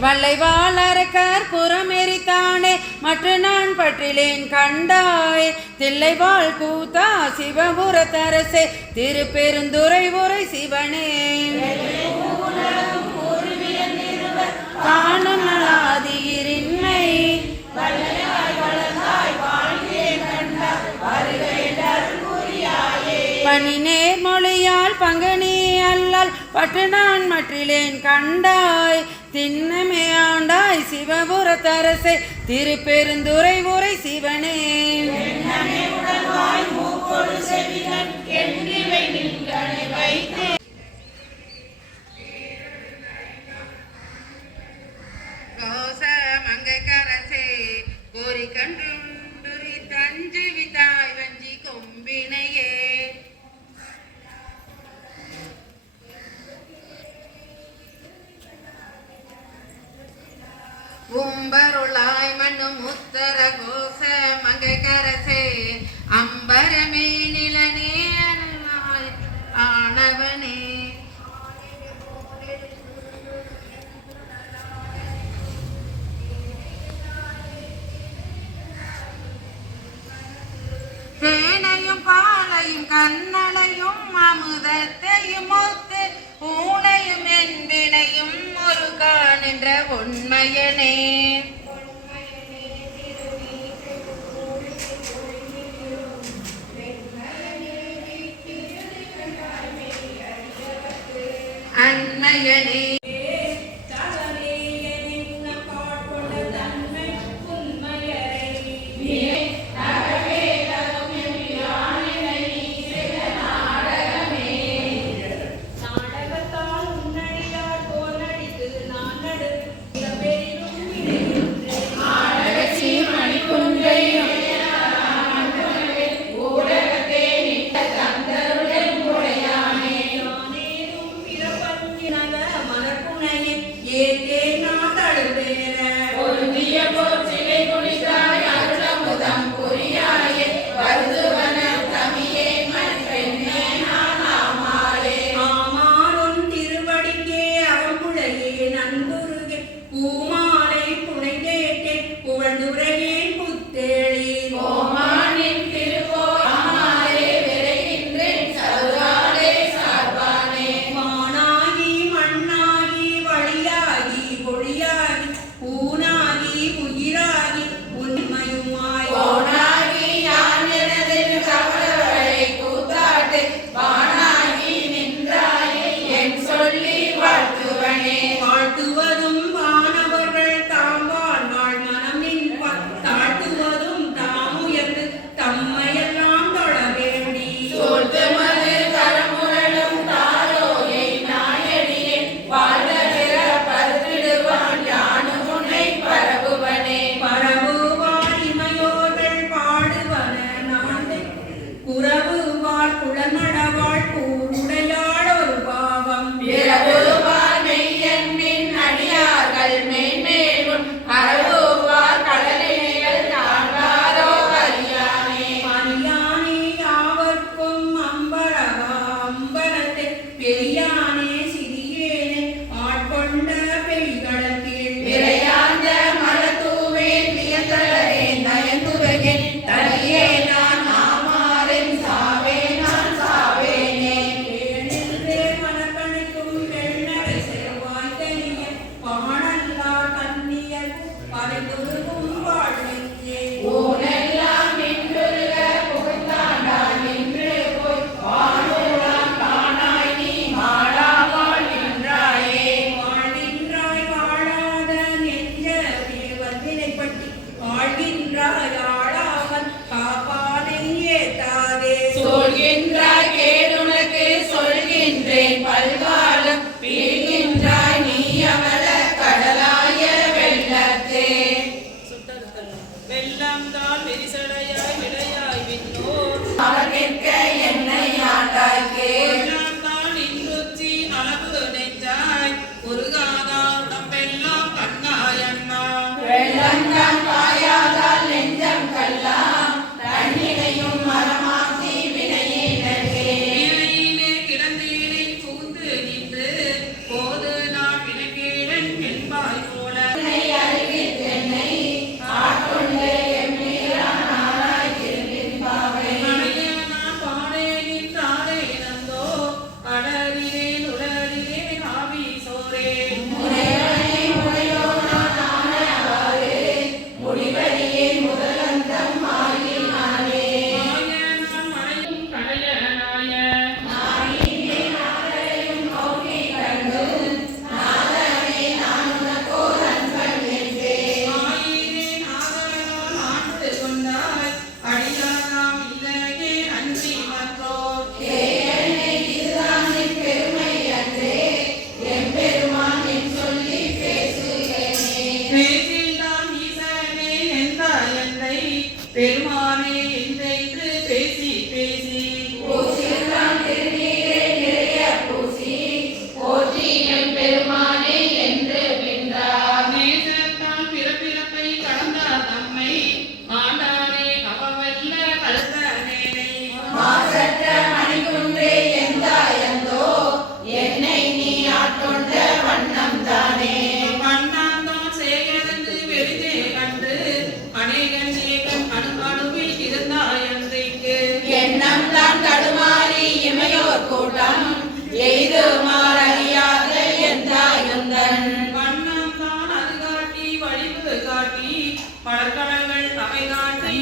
வல்லை வாழறக்கர் புறமெரித்தானே மற்ற நான் பற்றிலேன் கண்டாய் தில்லை வாழ் கூத்தா சிவபுரத்தரசே திருப்பெருந்துறை உரை சிவனே காணும் நலாதியிரின்மை பணிநேர் மொழியால் பங்கனி அல்லால் பட்டு நான் மற்றிலேன் கண்டாய் திண்ணமே ஆண்டாய் சிவபுரத்தரசே திருப்பெருந்துறை உரை சிவனே கோச மங்கைக்கரசே கோரி கன்றுரி தஞ்சு விதாய் வஞ்சி கொம்பினையே உம்பருளாய் மண்ணு முத்தர கோச மங்கைக்கரசே அம்பரமே நிலனே ஆனவனே தேனையும் பாலையும் கண்ணளையும் அமுதத்தையும் முத்து ஊனையும் என்பினையும் ஒரு காணின்ற உண்மையனே அன்மையனே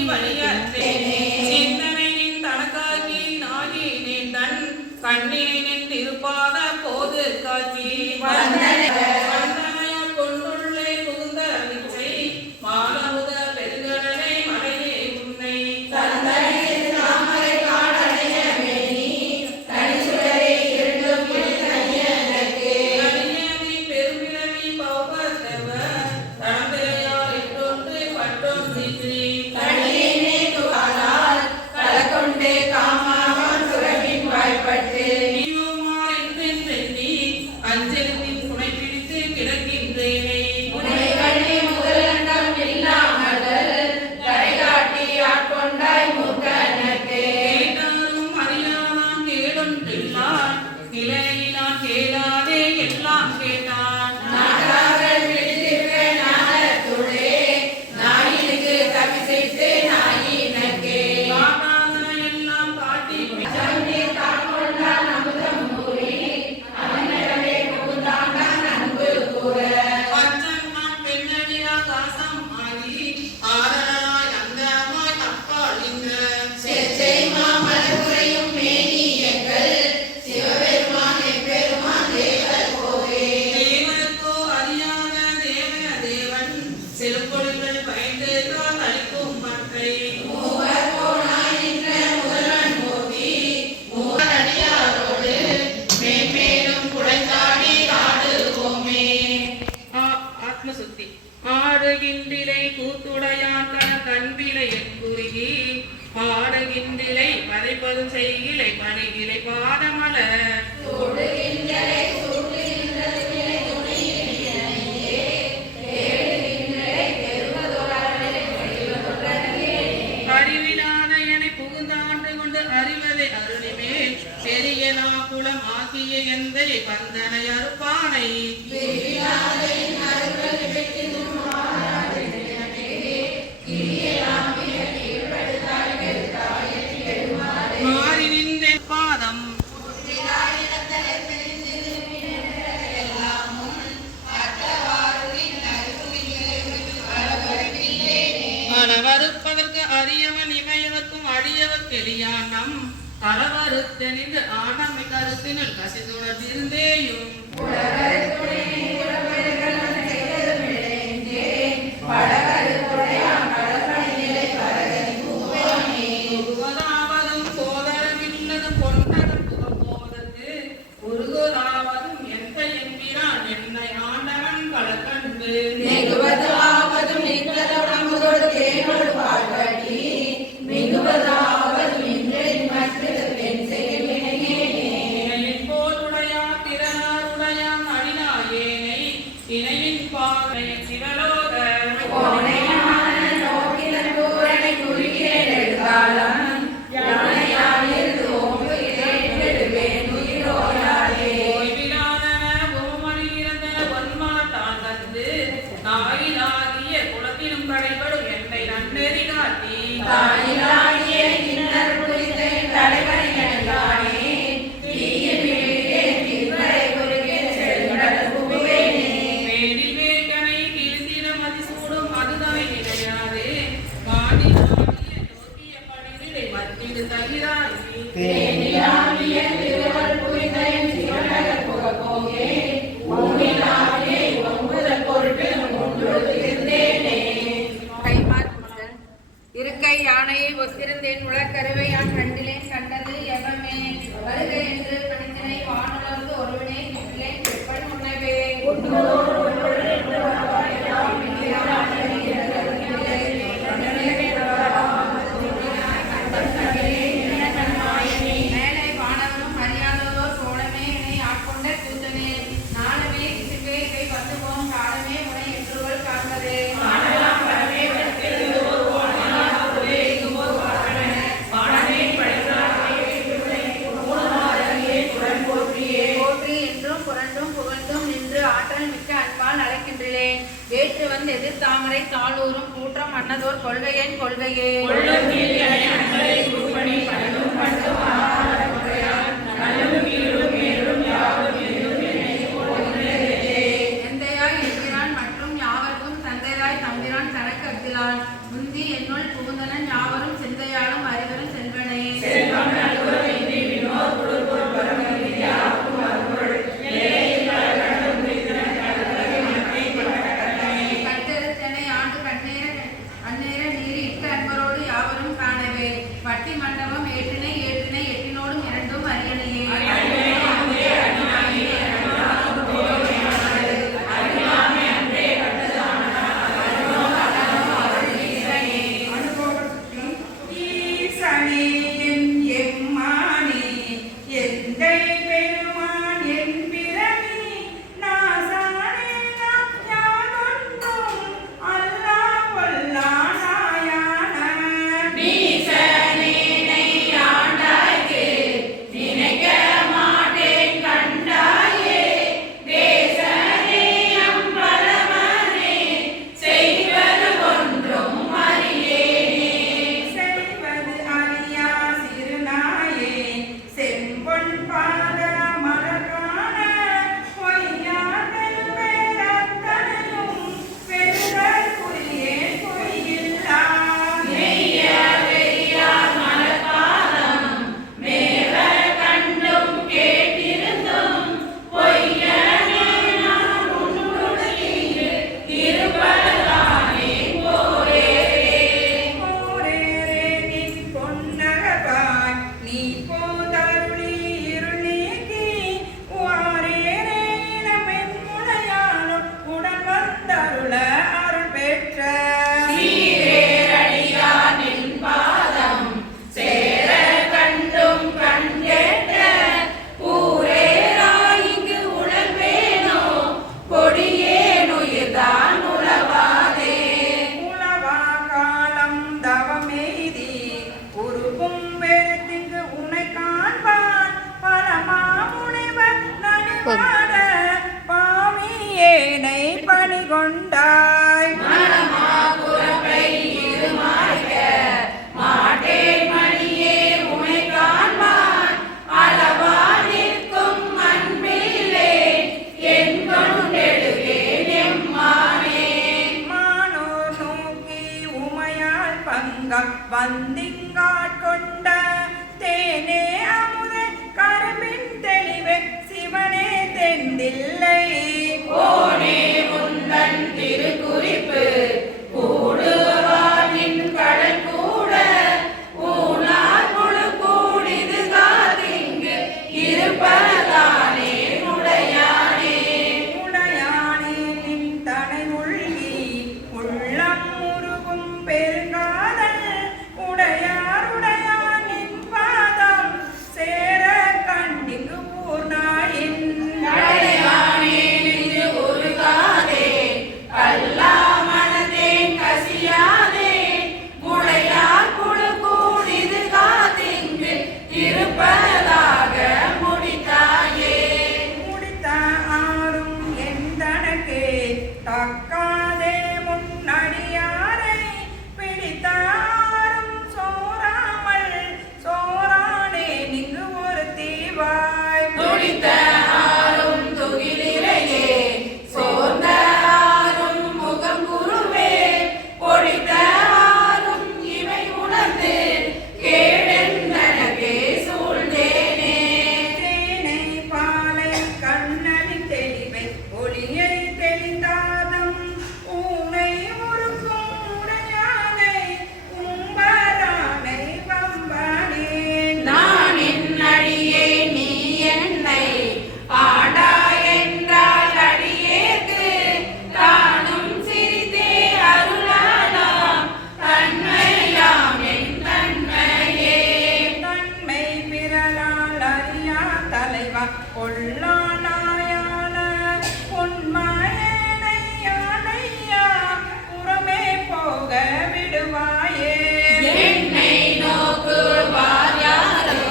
வழியற்றேனே சிந்தனையின் தனக்காகி நாகினேன் தன் கண்ணினின் திருப்பாத போது காட்சி வந்தனையால் கொண்டுள்ளே புகுந்த விச்சை மாலமுத பெருங்கடலை மலையே உன்னை பெருமிழவி பௌபத்தவ தனந்தையால் இட்டொன்று பட்டொன் தித்ரி அஞ்சலின் துணை பிடித்து கிடக்கின்றேனே கேட்டாலும் அறியாதான் கேடொன்றில்லான் நிலையினான் கேளாதே எல்லாம் கேட்டான் காட்டாத எல்லாம் காட்டி பச்சன்மான் பெண்ணடியா தாசம் ஆகி ஆதலாய் அந்தமாய் தப்பால் நின்ற தேவனுக்கோ அறியாத தேவன் செலுப்பொழிகள் பயந்து தான் அளிக்கும் மற்றை ஆத்மசுத்தி ஆடுகின்றிலை கூத்துடையான் தன கண்பிலை குறுகி பாடுகின்றிலை பதைப்பதும் செய்கிலை பணிகிலை பாதமலர் அறிவிலாத எனை புகுந்தாண்டு கொண்டு அறிவதை அருளிமே பெரியனா குலம் ஆகிய எந்தை பந்தனை அறுப்பானை மாறி நின்ற பாதம் அளவறுப்பதற்கு அரியவன் இமையவர்க்கும் அடியவர் கெளியானம் களவறுத்தெனின்று ஆனமை கருத்தினில் கசிதுணர்ந்திருந்தேயும் புகுவதாவதும் போதரமில்லதும் பொன்னகம் புகப்போவதற்கு உருகுவதாவதும் எந்த என்கிறான் என்னை ஆண்டவன் பலகண்டு இணையின் போலுடையான் திறனாருடையான் அடிநாயேனை இணையின் பாவை சிவலோக ஓய்விலாதன பூமணியிறந்தன ஒன்மாட்டான் தந்து தாயிலாகிய குலத்தினும் கடைபடும் என்னை நன்னெறி காட்டி மேடில் மேற்கனை கிழிந்திட மதிசூடும் அதுதாய் நிலையாது மாடினாகிய நோக்கிய படிவிடை மத்திடு தகிராகி இருக்கை யானையை ஒத்திருந்தேன் உலக்கருவை யான் கண்டிலேன் கண்டது எவமே வருக என்று பணித்தினை வானுலர்ந்து ஒருவனே நின்றேன் எப்பன் உணவே மேலை வானவரும் அறியாததோர் கோலமே என்னை ஆட்கொண்ட கூத்தனே நாளமே இசுக்கே கை வந்து போம் காலமே உனை என்றுகள் காண்பதே போற்றி என்றும் புரண்டும் புகழ்ந்தும் நின்று ஆற்றல் மிக்க அன்பால் அழைக்கின்றேன் வேற்று வந்து எதிர்த்தாமரை தாளூரும் கூற்றம் மன்னதோர் கொள்கையன் கொள்கையே எந்தையாய் என்கிறான் மற்றும் யாவர்க்கும் தந்தையாய் தம்பிரான் தனக்கு அத்திலான் முந்தி என்னுள் புகுந்தனன் தங்கம் வந்திங்காட்கொண்ட தேனே அமுதே கரும்பின் தெளிவே சிவனே தெந்தில்லை ஓனே முந்தன் திருக்குறிப்பு கூடுவானின் கடல் கூட ஊனார் முழு கூடிது காதிங்கு இருப்பதானே உடையானே உடையானே நின் தனை உள்கி உள்ளம் முருகும் பெருங்காதல் உடையார் உடையானின் பாதம் சேர கண்டிங்கு பூர்ணாயின் கடையானே நின்று உருகாதே கல்லா மனதேன் கசியாதே முடையார் குழு கூடிது காதிங்கு இருப்பதாக முடித்தாயே முடித்த ஆறும் எந்தனக்கே தக்காதே முன்னடியாரை பிடித்தாரும் சோராமல் சோரானே நின்று ஒரு தீவாய் துடித்த ஆறும் துகிலிரையே சோர்ந்த ஆறும் முகம் குருவே பொழித்த ஆறும் இவை உணர்ந்து கேடெந்தனக்கே சூழ்ந்தேனே தேனை பாலை கண்ணனின் தெளிவை ஒளியை தெளிந்தாதம் ஊனை உருக்கும் உடையானை உம்பரானை வம்பானேன் நான் அடியே நீ என்னை ஆடா என்றால் அடியேற்கு தானும் சிறிதே அருளானாம் தன்மையாம் என் தன்மையே தன்மை பிறலால் அறியா தலைவா கொள்ளானாயான உண்மையேனை யானையா புறமே போக விடுவாயே என்னை நோக்குவார் யாரோ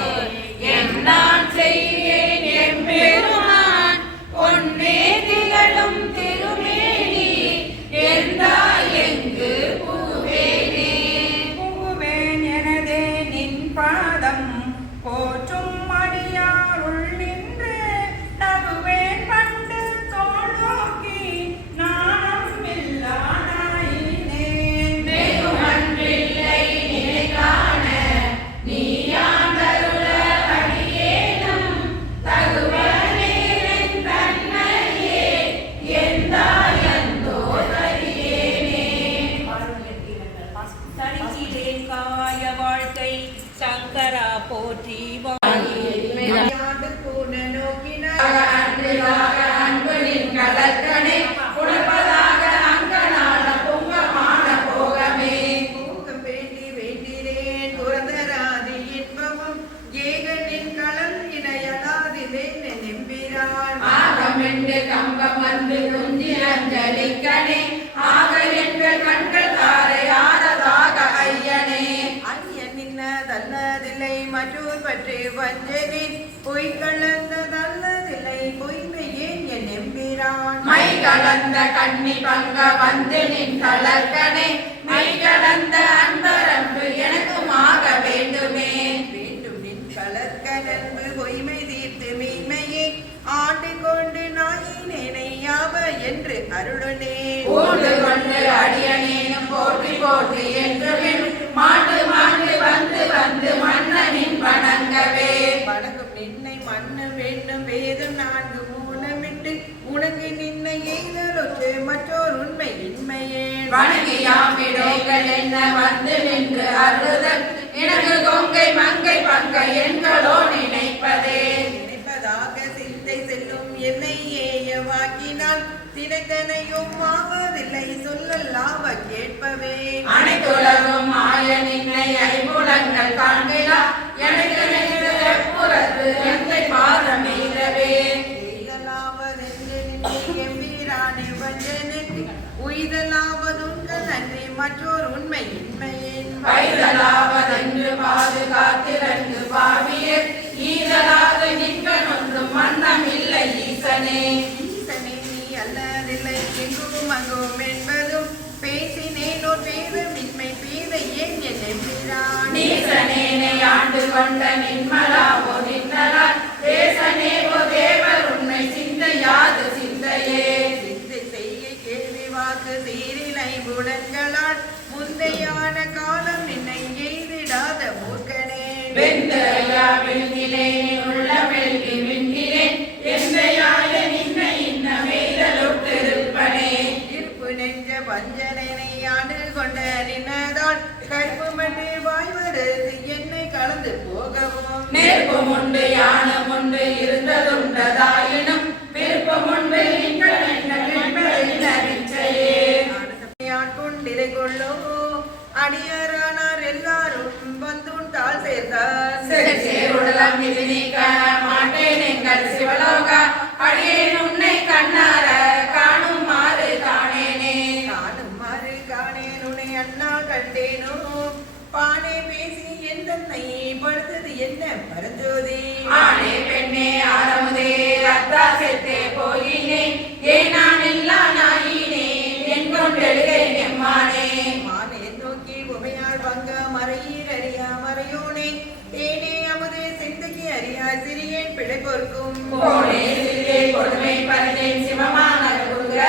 என்னான் செய்யேன் எம்பெருமான் பொன்னே திகழும் திருமேனி எந்தாய் எங்கு பூவேனே புகுவேன் எனதே நின் பாதம் போற்றும் அடியாருள் நின்று நகுவேன் கண்டு தோள் நோக்கி நாணம் இல்லாதாயினேன் வெகுமன்றில்லை நிலை காண நீயாண்டருள அடியேனும் தகுவனேன் தன்மையே எந்தாயந்தோ தரியேனே தரிசிலேன் காய வாழ்க்கை சங்கரா போற்றி அன்பிலாக அன்பனின் கலக்கணே உணர்வதாக அங்கனான பொங்கமான போகமே போகம் வேண்டி வேண்டினேன் துறந்தராதி இன்பமும் ஏகனின் களம் இணையலாதிலேன் நெம்பிரான் ஆகமென்று கம்பம் வந்து குஞ்சி அஞ்சலிக்கணே ஆக எங்கள் கண்கள் தாரையானதாக ஐயனே அந்நியன் நின்னதல்லதில்லை மற்றோர் பற்றி வஞ்சனின் பொய் கலந்ததல்லதில்லை பொய்மையேன் என் நெம்பிரான் மை கலந்த கண்ணி பங்க வந்து நின் கலக்கணே மை கடந்த அன்பரன்பு எனக்கும் ஆக வேண்டுமே வேண்டும் நின் கலர்க்க நன்பு பொய்மை தீர்த்து மெய்மையே ஆண்டு கொண்டு நாயினேனை யாவ என்று அருளனே ஓடு கொண்டு அடியனேனும் போற்றி போற்றி என்று பின் மாண்டு மாண்டு வந்து வந்து மன்னனின் வணங்கவே வணங்கும் நின்னை மண்ண வேண்டும் வேதம் நான்கு மூலமிட்டு உனக்கு நின்ன எய்தலொற்று மற்றோர் உண்மை இன்மையே வணங்கியாமிடோங்கள் என்ன வந்து நின்று அருதல் எனக்கு கொங்கை மங்கை பங்கை என்களோ நினைப்பதே நினைப்பதாக சிந்தை செல்லும் என்னை ஏயவாக்கினால் தினைத்தனையும் ஆவதில்லை சொல்லல்லாவ கேட்பவே அனைத்துலகும் ஆய நின்னை ஐம்புலங்கள் காண்கிறா எனக்கு நின்று புறத்து எந்தை பாதமெய்தவே எய்தலாவதென்று நின்னை எம்பீரானே வஞ்சனுக்கு உய்தலாவதுங்கள் நன்றி மற்றோர் உண்மை இன்மையின் பைதலாவதென்று பாதுகாத்திரண்டு பாவியர் ஈதலாக நிற்கன் ஒன்றும் மன்னம் இல்லை ஈசனே ஈசனே நீ அல்லதில்லை எங்கும் அங்கும் என்பதும் பேசினேனோர் பேதமின்மை பேதை ஏன் என் எம்பிரான் நீசனேனை ஆண்டு கொண்ட நின்மலாவோ நின்னலால் தேசனேவோ தேவர் உண்மை சிந்தையாது சிந்தையே சிந்தை செய்ய கேள்வி வாக்கு சீரிலை புலன்களால் முந்தையான காலம் நின்னை எய்திடாத மூர்க்கனே வெந்தையா விழுந்திலே உள்ள வெள்ளி விண்ணிலே எந்தையாய நின்னை இன்ன மெய்தலுற்றிருப்பனே இருப்பு நெஞ்ச வஞ்சனை ஆண்டு கொண்ட நின்னதால் கற்புமன்று வாய்வது என்னை கலந்து போகவும் நேர்ப்பும் உண்டு யானும் உண்டு இருந்ததுண்டதாயினும் விருப்பம் உண்டு கொண்டிரை கொள்ளோ அடியாரானார் எல்லாரும் வந்துண்டால் சேர்ந்தார் சேருடலாம் இது நீக்க மாட்டேன் எங்கள் சிவலோக அடியேன் உன்னை கண்ணார காணுமாறு காணேனே காணுமாறு காணேன் உன்னை அண்ணால் கண்டேனோ பானே பேசி எந்தன்னை படுத்தது என்ன பரஞ்சோதி ஆனே பெண்ணே ஆரமுதே அத்தா செத்தே போயினே ஏனான் இல்லா நாயினே என் கொண்டெழுகேன் எம்மானே மானே நோக்கி உமையால் வங்க மறையீர் அறியா மறையோனே தேனே அமுதே சிந்தகி அறியா சிறியேன் பிழை பொறுக்கும் போனே சிறியே கொடுமை பறினேன் சிவமான குருக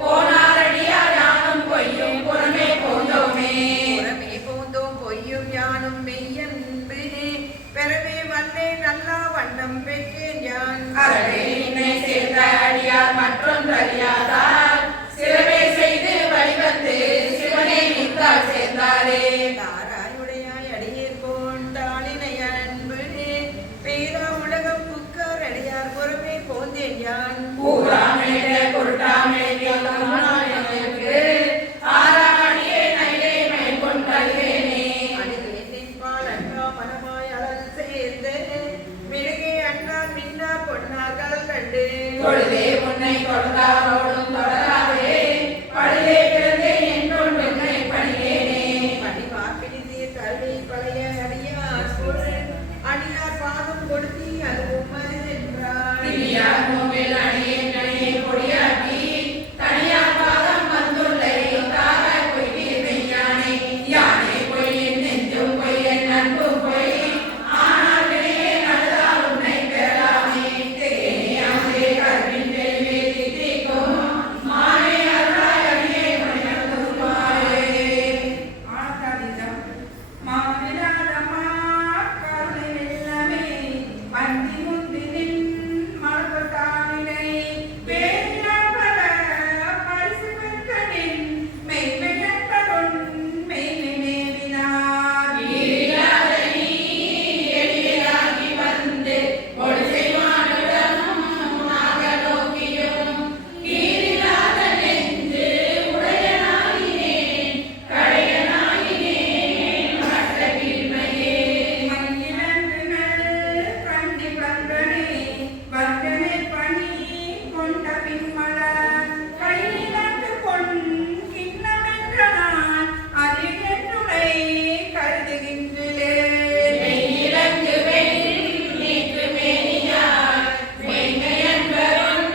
போனாரடியார் யானும் பொய்யும் புறமே போந்தோமே புறமே போந்தோம் பொய்யும் யானும் மெய்யன்பு பெறவே வந்தேன் நல்லா வண்ணம் பெற்றேன் யான் அறவே என்னை சேர்ந்த அடியார் மற்றொன்று அறியாதார் சிறவே செய்து வழிவந்து சிவனை நின்றால் சேர்ந்தாரே தாராயுடையாய் அடியேர் கொண்டாளினை அன்பு பேரா உலகம் புக்கார் அடியார் புறமே போந்தேன் யான் கூறாமலே பொருட்டாமலே ஆறாடியே நைலே மேல் கொண்டல்வேனே அடியேன் பால் அண்ணா மனமாய் அழல் சேர்ந்த மிளகே அண்ணா மின்னா பொன்னார் கடல் கண்டு தொழுதே உன்னை தொடர்ந்தாரோடும் தொடராதே பழுதே பிறந்தே என்றொன்று உன்னை பணியேனே பணிவார் பிடித்தே கல்வி பழைய அடியார் சொல் அடியார் பாதம் கொடுத்தி அதுவும் மருதென்றார் பிரியார் மூவில் அணியே கணியே கொடியாட்டி தனியார் பாதம் வந்துள்ளே தார பொய்யே மெய்யானே யானே பொய்யின் நெஞ்சும் பொய்யன் அன்பும் பொய் ஆனால் வெளியே நடந்தால் உன்னை பெறலாமே தேனே அமுதே கருவின் தெளிவே தித்திக்கும் மானே அருளாய் அடியே மணிநடந்துமாறே ஆனந்தம் மாவிலாதம்மா கருணை வெள்ளமே பந்தி முந்தினின் மரபத்தானினை பேரிலாபல பரிசு பெற்றனின் மெய்மையன்பருன் மெய்மை மேவினார் ஈரிலாத நீ எளியாகி வந்து ஒரு செய்வானுடனும் நாக நோக்கியும் ஈரிலாத நெஞ்சு உடையனாயினேன் கடையனாயினேன் மற்ற கீழ்மையே மண்ணிலன்றுகள் கண்டி வந்தனே வந்தனை பணி கொண்ட பின்மலர் கையிலந்து பொன் கிண்ணமென்ற நான் அறிகென்றுடை கருதுகின்றேன் மெய்யிலங்குவேன் நீற்று மேனியார் மெய்மையன்பருன்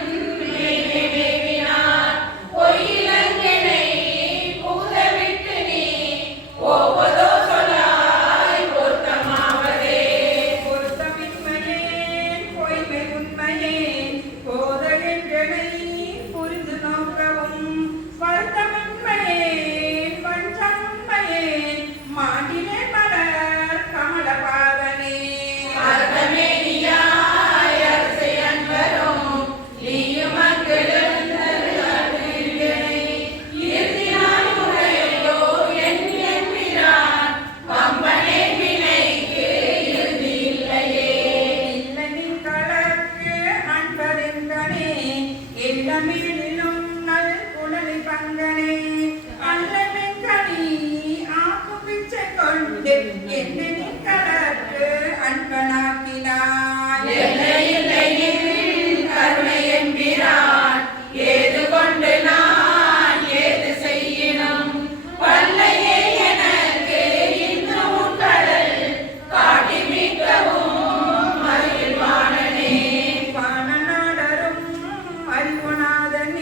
மெய்மை மேவினார் பொய்யிலங்கனை புகுதவிட்டு நீ போவதோ சொல்லாய் பொருத்தமாவதே பொருத்தமின்மையே பொய்மை உண்மையே போதென்றனை புரிந்து நோக்கவும் வருத்தமின்மையே பஞ்சமுண்மையே மாண்டிலே மலர் கமல பாதனே அர்த்தமே நீயாய் அரசை அன்பரும் நீயும் இல்லமிலும் நல் குழலி பங்கனே அல்லமெங்கனி ஆக்கு பிச்சை கொண்டு என்னை கலர்க்கு அன்பனாக்கினாய் கருணை என்கிறான் ஏது கொண்டு நான் ஏது செய்யினும் வல்லையே எனக்கு இன்னும் கடல் காட்டி மீட்கவும் மறிவானனே வானநாடரும் அறிவுநாதனே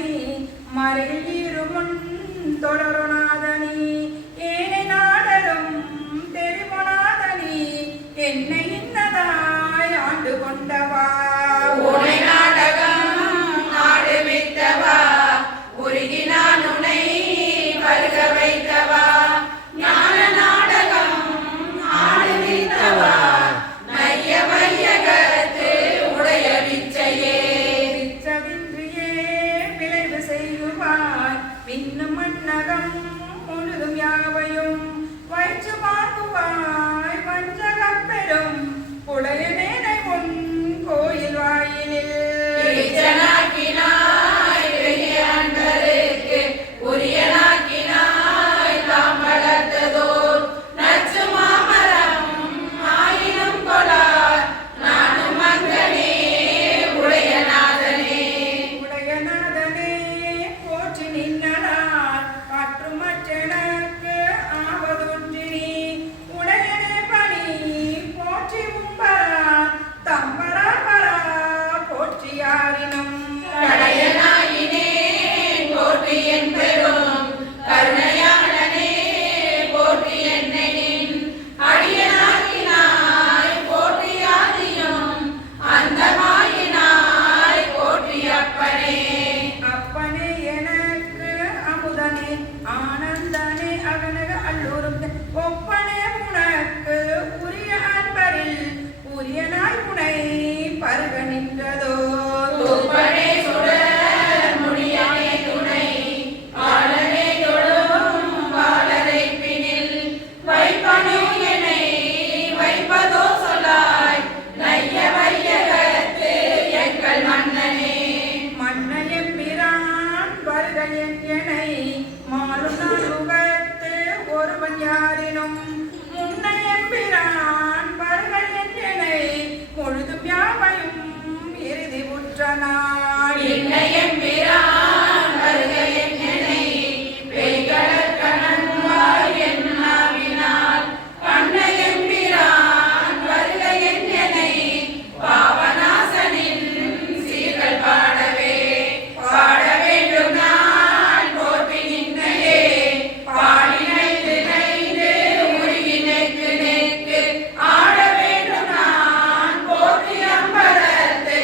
இன்னும் மன்னகம் முழுதும் யாவையும் வயிற்று மாக்குவாய் வஞ்சகம் பெறும் புலையனேனை உன் கோயில் வாயிலில் உரியனாக்கினாய் தாம் வளர்த்ததோர் நச்சு மாமரம் ஆயினும் கொளார் நானும் மங்கனே உடையநாதனே போற்றி நின்னனார் பற்றுமற்றெனக்கு ஆவதொன்றினி உடையனே பணி போற்றி உம்பரா தம்பரா பரா போற்றி யாரினும் கடையனாயினேன் போற்றி என் பெரும் கருணையாளனே போற்றி என்னை நின் அடியனாக்கினாய் போற்றி ஆதியும் அந்தமாயினாய் போற்றி அப்பனே அப்பனே எனக்கு அமுதனே ஆனந்தனே அகனக அல்லூரும் ஒப்பனே உனக்கு உரிய அன்பரில் உரியனாய் உனை பருக நின்றதோ துப்பனே சுடர் முடியனே துணை பாலனே தொழும் பாலரை பிணில் வைப்பனே என்னை வைப்பதோ சொல்லாய் நைய வையகத்து எங்கள் மன்னனே மன்னையம் பிரான் வருக எனை மாறும் நாள் உகத்து ஒருவன் யாரினும் முன்னையம் பிரான் வருக எனை பொழுதும் யாவையும் இறுதி உற்ற நாள் இன்னையம் பிரான் வருக என்னை பெய்கடற் கணன்வாய் என்னாவினால் கண்ணையம் பிரான் வருக என்னை பாவநாசனின் சீர்கள் பாடவே பாட வேண்டும் நான் போற்றி நின்னையே பாடினைந்து நைந்து உருகினைக்கு நெக்கு ஆட வேண்டும் நான் போற்றி அம்பலத்து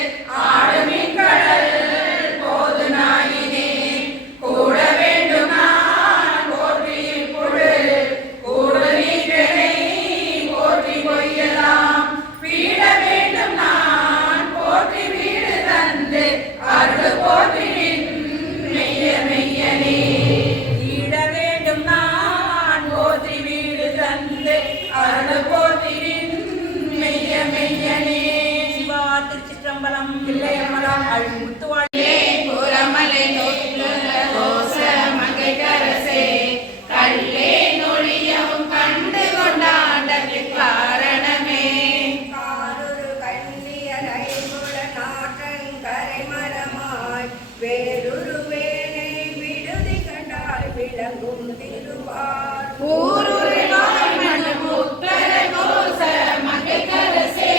ஆடுமின் கடல் போது நாயினே கூட வேண்டும் நான் போற்றி இப்பொழு கூடு நீக்கனை போற்றி பொய்யலாம் பீட வேண்டும் நான் போற்றி வீடு தந்து அருள் போற்றி நின் மெய்ய மெய்யனே ஈட வேண்டும் நான் போற்றி வீடு தந்து அருள் போற்றி மெய்ய மெய்யனே சிவா திருச்சிற்றம்பலம் பிள்ளையம்பலம் அழுமுத்துவாள் புறமலை நோக்கிலுள்ள கோச மங்கைக்கரசே கல்லே நொழியவும் கண்டு கொண்டாண்டற்கு காரணமே காரொரு கண்ணியரை முழ நாட்டங்கரை மரமாய் வேறொரு வேனை விடுதி கண்டால் விளங்கும் திருவார் ஊருரு நோய் மண்ணும் உத்தர கோச மங்கைக்கரசே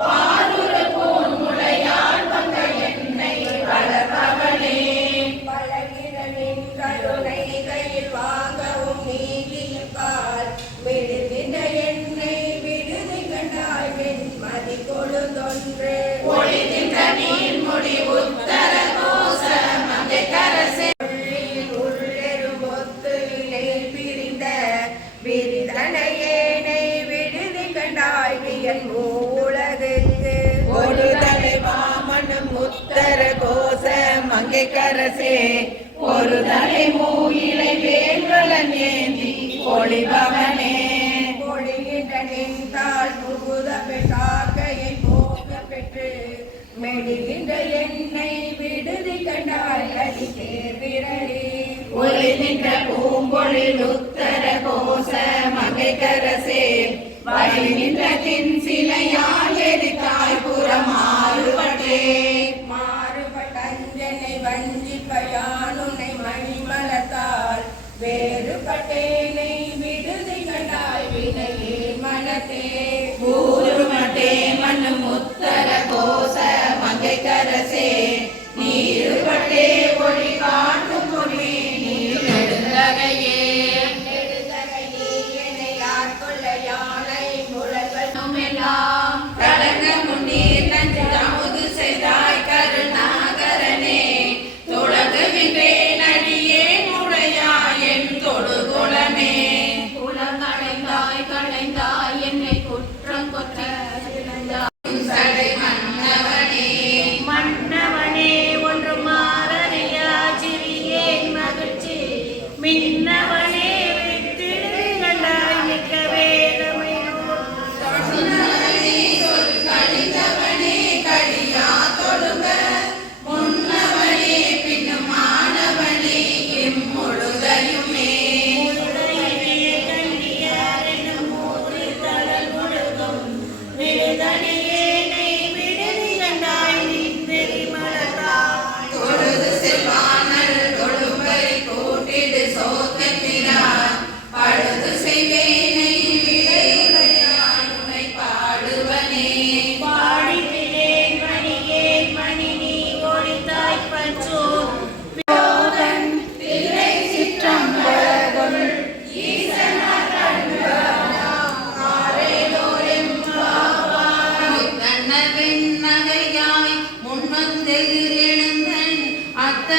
வாருரு பூன் முளையால் வந்த என்னை வளர்ப்பவனே பழகிடனின் கருணை கையில் வாங்கவும் நீதியுக்கால் விடுதின என்னை விடுதி கண்டால் வெண்மதி கொழுந்தொன்று ஒளிதின்ற நீர்முடி உத்தர கோச மங்கைக்கரசே உள்ளில் உள்ளெரும்பொத்து இலை பிரிந்த விரிதனையேனை விடுதி கண்டாய் வியன் மூலகுக்கு ஒரு தலைவாமனும் உத்தர கோச மங்கைக்கரசே ஒரு தலை மூயிலை வேல்வலன் ஏந்தி ஒளிபவனே பொழிகின்ற நின்றால் புகுத பெற்றாக்கையை போக்க பெற்று மெடிகின்ற என்னை விடுதி கண்டாய் அடி தேர்விரளி ஒளி நின்ற பூம்பொழில் உத்தர கோச மங்கைக்கரசே வழி நின்ற தின் சிலையால் எரித்தாய் புறமாறுபட்டே மாறுபட்ட அஞ்சனை வஞ்சிப்பயானுனை மணிமலத்தால் வேறுபட்டேனை விடுதி கண்டாய் வினையே மனத்தே ஊருமட்டே மண்ணும் உத்தர கோச மங்கைக்கரசே நீருபட்டே ஒளி காட்டும் பொன்னே நீர் நெடுந்தகையே நெடுந்தகை நீ என்னை ஆட்கொள்ள யானை முழல்கள் எல்லாம் கலங்க முன்னீர் நன்று அமுது செய்தாய் கருணாகரனே தொழகுகின்றேன் அடியே உடையாய் என் தொடுகுலமே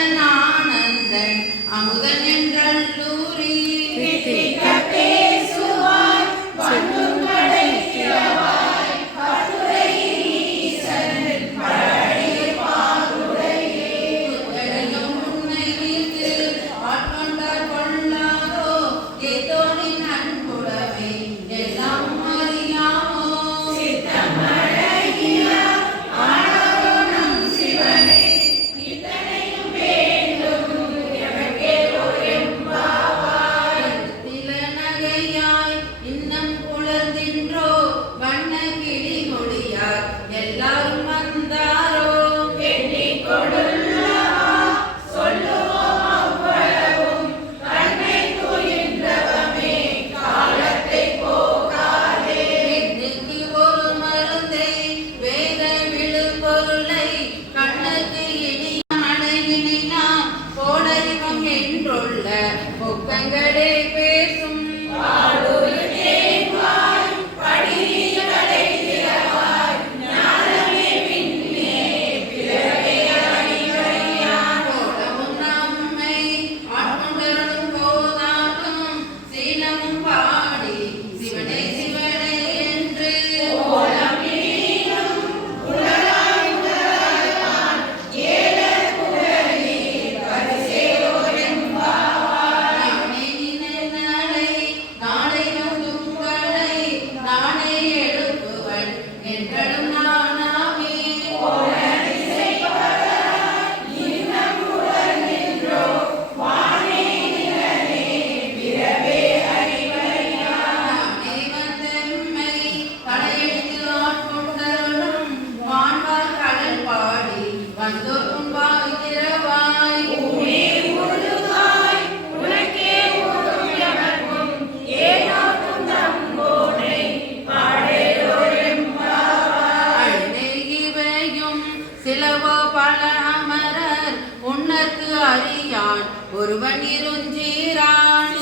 அனந்தன் ஆனந்தன் அமுதன் என்றல்லூரி பொக்கங்களே பேசும் நம்மை ஆட்கொண்டரும் போதாட்டும் சீனமும் பாடி சிவனே சிவனே என்று சிலவோ பல அமரர் உன்னற்கு அறியான் ஒருவன் இருஞ்சீரான்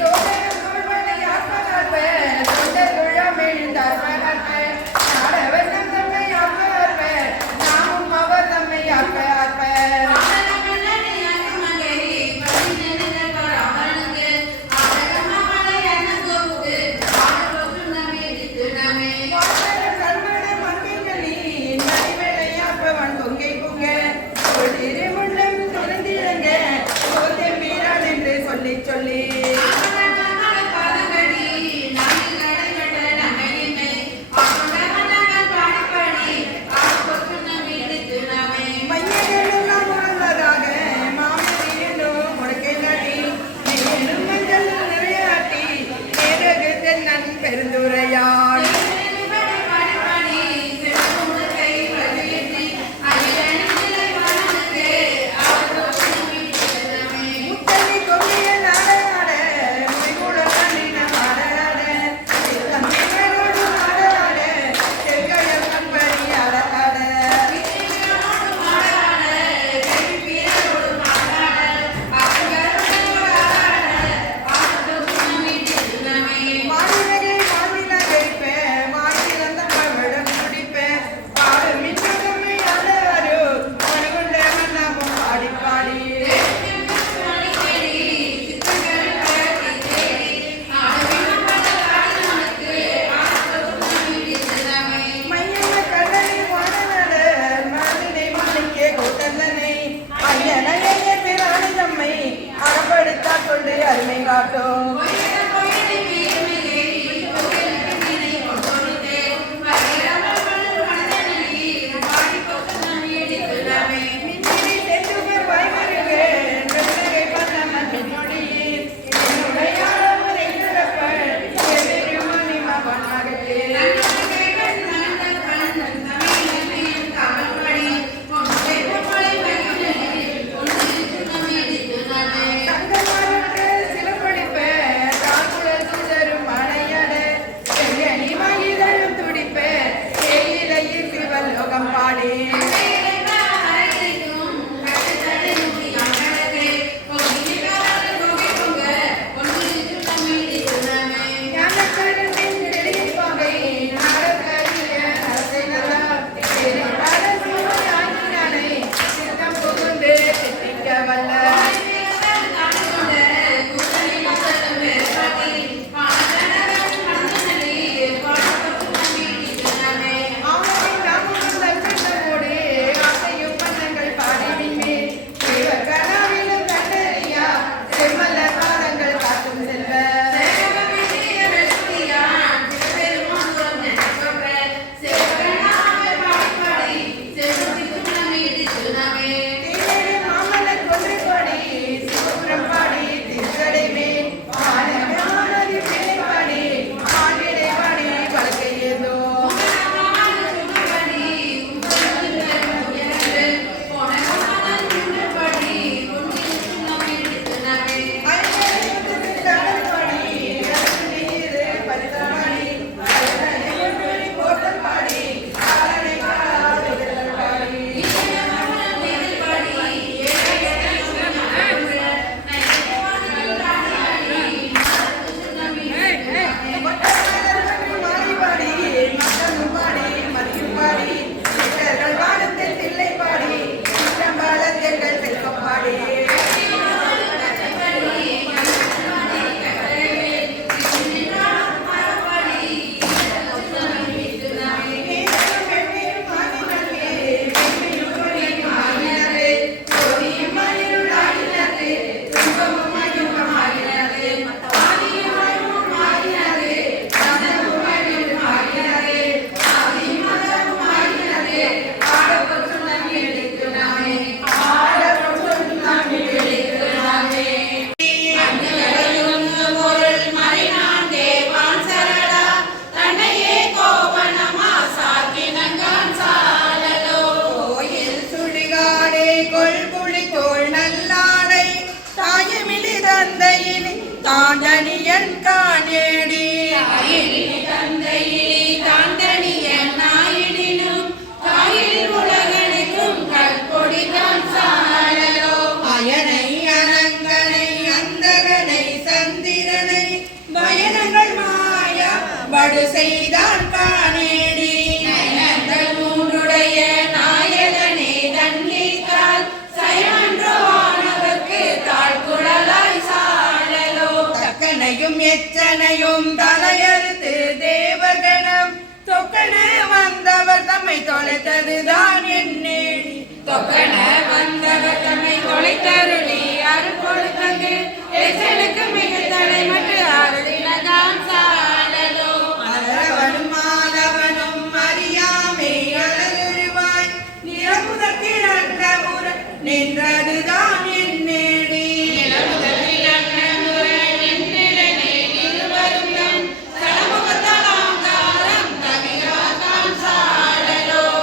சோதனை தொலைத்ததுதான் என்னேடி தொக்கன வந்தவர் தன்னை தொலைத்தருளி அருள் கொடுத்தங்கு எச்சலுக்கு மிக தலை மட்டும் அருளினதான் சாடலோ அழவனும் மாதவனும் அறியாமே அழகுருவாய் நிலமுதத்தில் அன்ற முற நின்றதுதான் என்னேடி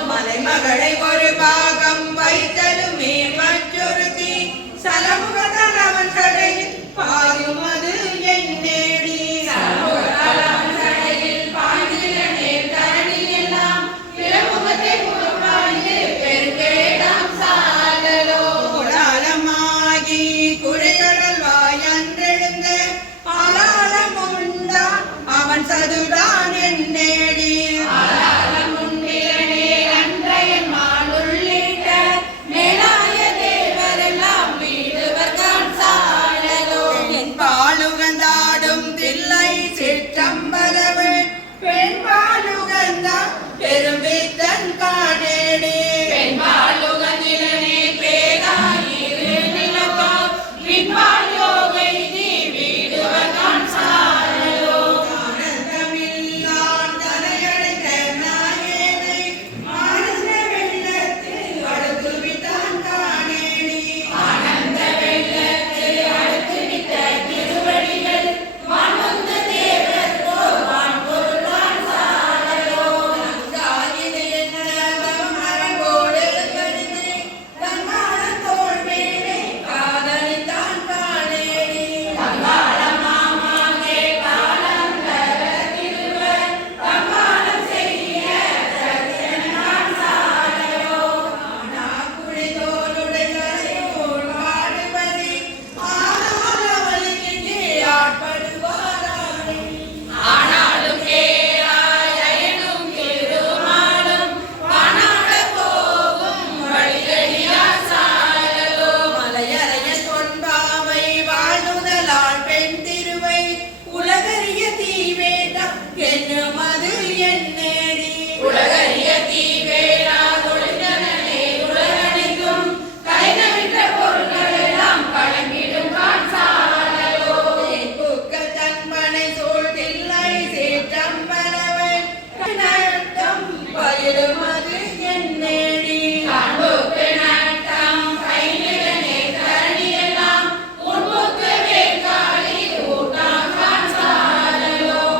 மலைமகளை ஒரு பாகம் வைத்தலுமே மற்றொருத்தி சலமுகத்தால் அவன் சடையில் பாயும் அது என்னேடி குடாலமாகி குடைகடல் வாயன்றெழுந்த ஆளாளம் உண்டான் அவன் சதுதான் என்னேடி என் பாலுகந்தாடும் தில்லை சிற்றம்பலவள் பெண் பாலுகந்தா பெரும்பித்தன் காணேடி ஆனந்தமில்லான் தலையடைந்த நாயேனை ஆனந்த வெள்ளத்தில் அடுத்துவிட்டான் காணேடி மலையறைய தொன்பாவை வாழ்நுதலால் பெண் திருவை உலகறிய தீவேட்டா என்னும் அது என்னேடி உலகறிய தீவேடா தொழிலனே உலகனைக்கும் கைநவின்ற பொருள்கள் எல்லாம் கலங்கிடும் காட்சாலோ புக்க தன்பனை சோழ் தில்லை சேற்றம்பலவை நட்டம் பயிலும் அது என்னேடி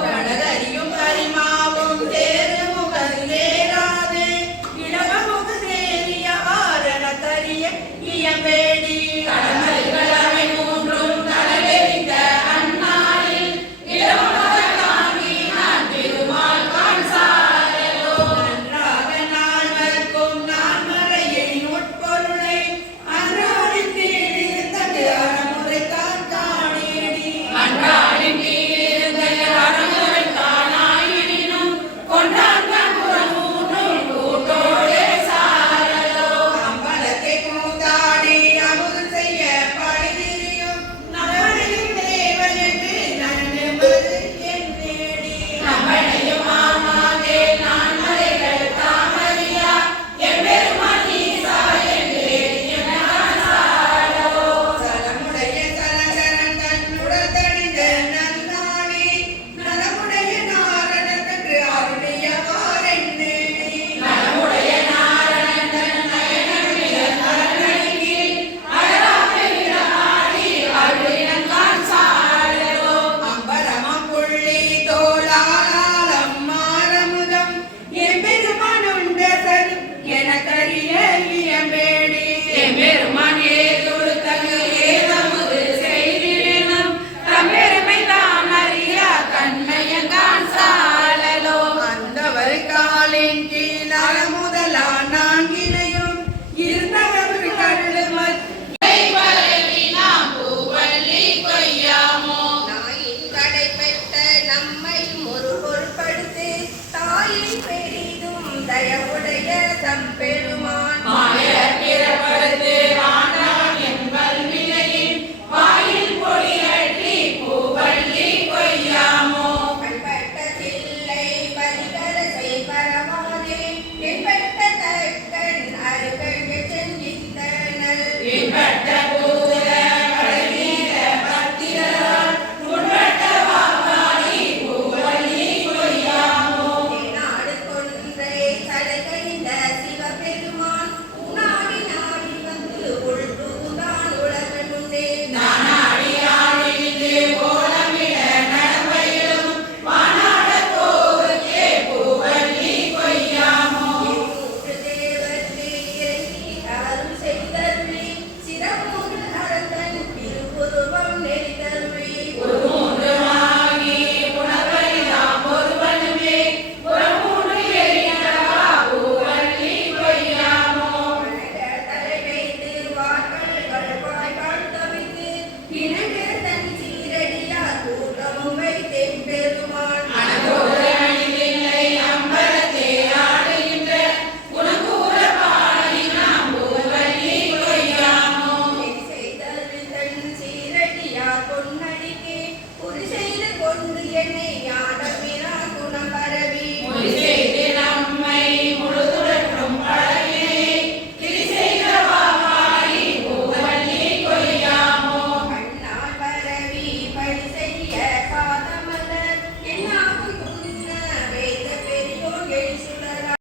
கடகரியும் கரிமாவும் தேருமுகல் நேராதே இளமமுக சேரிய ஆரண தரிய இயம்பேடி கடமல்களவை மூன்றும் கடலெறிந்த அந்நாளில் இளமமுகத்தாங்கி நான் திருமால் காண்சாரலோ நன்றாக நால்வர்க்கும் நான் மறையின் உட்பொருளை அன்றாடின் கீழிருந்தது அறமுறைத்தான் காணேடி அன்றாடின் கீழிருந்தது அறமுறை காணாயினும் கொண்டான் புறமூன்றும் கூட்டோடு சாரலோ அம்பலத்தை கூத்தாடி அமுது செய்ய பழிதிரியும் நம்மனையும் தேவன் என்று நன்னுவது என்னேடி நம்மனையும் ஆமாதே நான் மறைகள் தாமரியா எம்பெருமான் ஈசா என்று எண்ணான் சாரலோ சலமுடைய சலகரன் தன்னுடன் தணிந்த நன்னாளி நலமுடைய நாரணன் என்று அருளியவார் என்னேடி நலமுடைய நாரணன் தன் நயனமிக நலனடியில் அழகாக விரமாடி அருளினங்கான் சாரலோ அம்பரமம் புள்ளி தோளாலம் மாரமுதம் எம்பெருமான் உண்ட சரு எனக்கறிய இயம்பேடி எம்பெருமான் ஏதொடுத்தகு ஏதமுது செய்திடினும் தம்பெருமை தான் அறியா கண்மையங்கான் சாலலோ அந்தவர் காலின் கீழ் அறமுதலா நான்கினையும் இருந்தவர் கருளுமத் நாயின் கடை பெற்ற நம்மை ஒரு பொருட்படுத்து தாயின் பெரிதும் தயவுடைய தம்பெருமான்